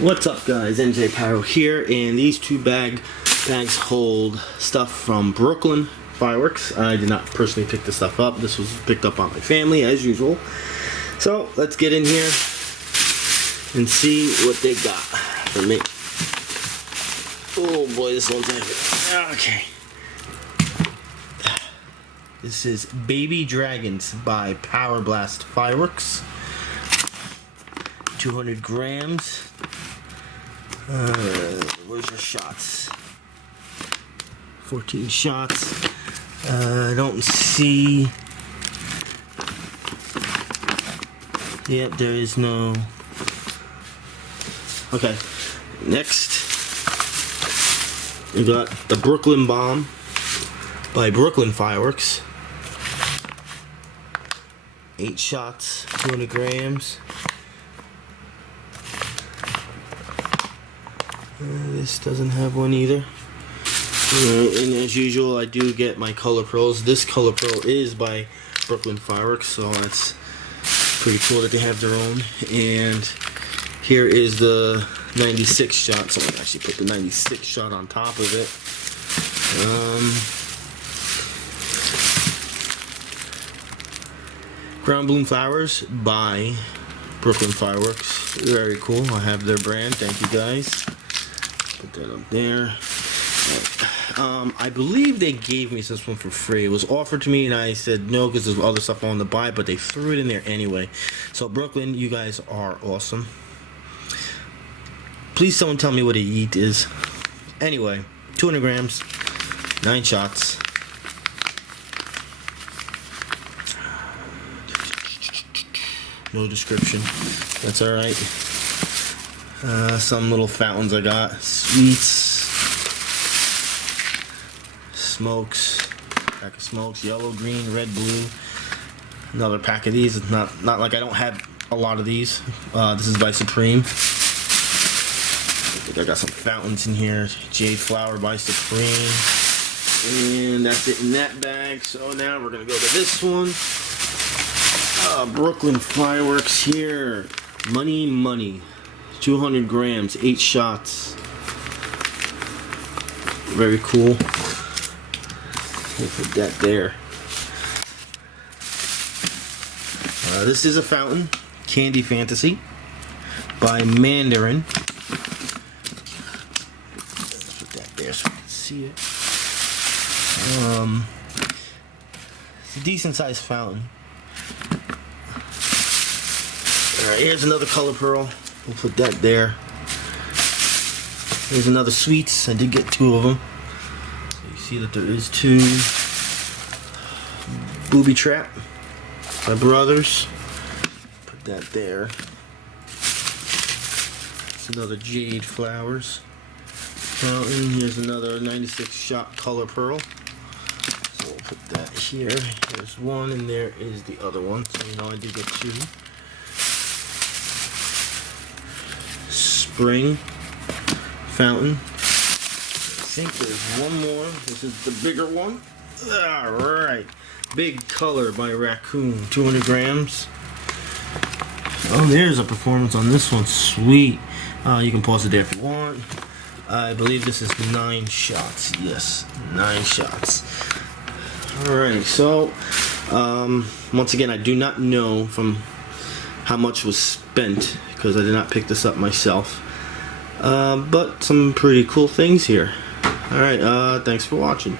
What's up, guys? NJ Pyro here, and these two bags hold stuff from Brooklyn Fireworks. I did not personally pick this stuff up. This was picked up on my family as usual. So let's get in here and see what they got for me. Oh boy, this one's heavy. Okay. This is Baby Dragons by Power Blast Fireworks. 200 grams. Where's your shots? 14 shots. I don't see. Yep, there is no. Okay, next we got the Brooklyn Bomb by Brooklyn Fireworks. 8 shots, 200 grams. This doesn't have one either. And as usual, I do get my color pearls. This color pearl is by Brooklyn Fireworks, so that's pretty cool that they have their own. And here is the 96 shot. Someone actually put the 96 shot on top of it. Ground Bloom Flowers by Brooklyn Fireworks. Very cool. I have their brand. Thank you, guys. Put that up there. I believe they gave me this one for free. It was offered to me and I said no because there's other stuff I wanted to buy, but they threw it in there anyway. So Brooklyn, you guys are awesome. Please someone tell me what a yeet is. Anyway, 200 grams, 9 shots. No description. That's alright. Some little fountains I got. Sweets. Smokes. Pack of smokes. Yellow, green, red, blue. Another pack of these. It's not like I don't have a lot of these. This is by Supreme. I think I got some fountains in here. Jade Flower by Supreme. And that's it in that bag. So now we're going to go to this one. Brooklyn Fireworks here. Money. 200 grams, 8 shots. Very cool. We'll put that there. This is a fountain. Candy Fantasy by Mandarin. Let's put that there so you can see it. It's a decent sized fountain. Alright, here's another color pearl. We'll put that there. Here's another sweets. I did get 2 of them. You see that there is 2. Booby Trap by Brothers. Put that there. It's another Jade Flowers fountain. Here's another 96 shot color pearl. So we'll put that here. There's one, and there is the other one. So you know I did get 2. Spring fountain. I think there's one more. This is the bigger one. Alright. Big Color by Raccoon. 200 grams. Oh, there's a performance on this one. Sweet. You can pause it there if you want. I believe this is 9 shots. Yes, 9 shots. Alright, so once again, I do not know from how much was spent because I did not pick this up myself. But some pretty cool things here. Alright, thanks for watching.